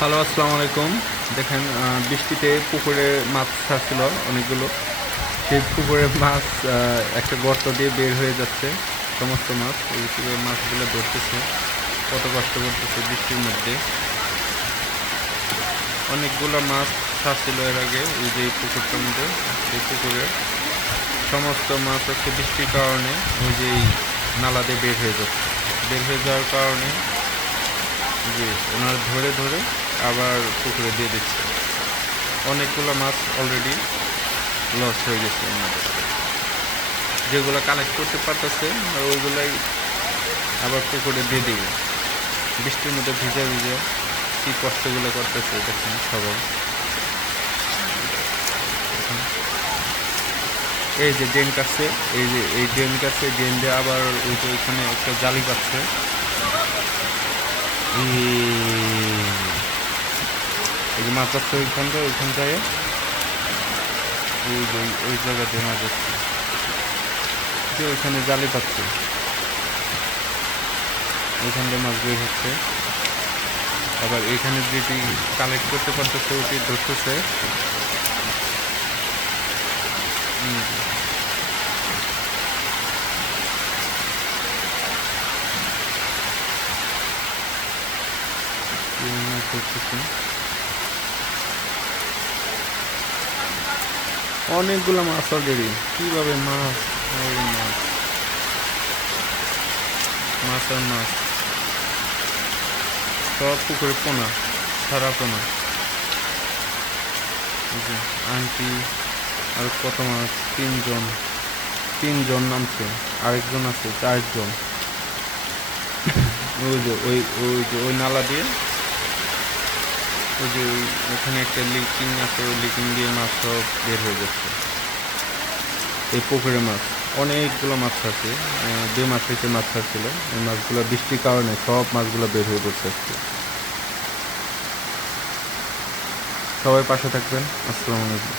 Hello, আসসালামু আলাইকুম। দেখেন, বৃষ্টিতে পুকুরে মাছ ছাড়ছিল অনেকগুলো। সেই পুকুরে মাছ একটা গর্ত দিয়ে বের হয়ে যাচ্ছে সমস্ত মাছ। এই পুকুরে মাছগুলো ধরতেছে, কত কষ্ট করতেছে বৃষ্টির মধ্যে। অনেকগুলো মাছ ছাড়ছিল এর আগে এই যে এই পুকুরটার মধ্যে। এই পুকুরে সমস্ত মাছ হচ্ছে বৃষ্টির কারণে ওই যে এই নালা দিয়ে বের হয়ে যাচ্ছে। বের হয়ে যাওয়ার কারণে যে ওনারা ধরে ধরে আবার পুকুরে দিয়ে দিচ্ছে। অনেকগুলো মাছ অলরেডি লস হয়ে গেছে ওনাদের। যেগুলো কালেক্ট করতে পারতেছে ওইগুলাই আবার পুকুরে দিয়ে দিবে। বৃষ্টির মধ্যে ভিজে ভিজে কী কষ্টগুলো করতেছে দেখেন সবাই। এই যে ড্রেন কাটছে, এই যে এই ড্রেন কাটছে, ড্রেন দিয়ে আবার ওই যে ওইখানে একটা জালি পাচ্ছে। এই যে মাছ যাচ্ছে ওইখান থেকে ওই যে ওই জায়গা দিয়ে মাছ যাচ্ছে, যে ওইখানে জালি পাচ্ছে, ওইখান দিয়ে মাছ বের হচ্ছে। আবার এখানে যেটি কালেক্ট করতে পারতেছে ওটি ধরতেছে। মাছ ধরতেছে অনেকগুলো মাছ অলরেডি। কীভাবে মাছ, মাছ, মাছ আর মাছ, সব পুকুরে পোনা, সারা পোনা। আন্টি আর কত মাছ, তিনজন নামছে, আরেকজন আছে চারজন। ওই নালা দিয়ে ওই যে ওখানে একটা লিকিং আছে, ওই লিকিং দিয়ে মাছ সব বের হয়ে যাচ্ছে। এই পুকুরে মাছ অনেকগুলো মাছ আছে, 2 মাস হয়েছে মাছ ছাড়ছিল। এই মাছগুলো বৃষ্টির কারণে সব মাছগুলো বের হয়ে পড়ছে আজকে। সবাই পাশে থাকবেন। আসসালামু আলাইকুম।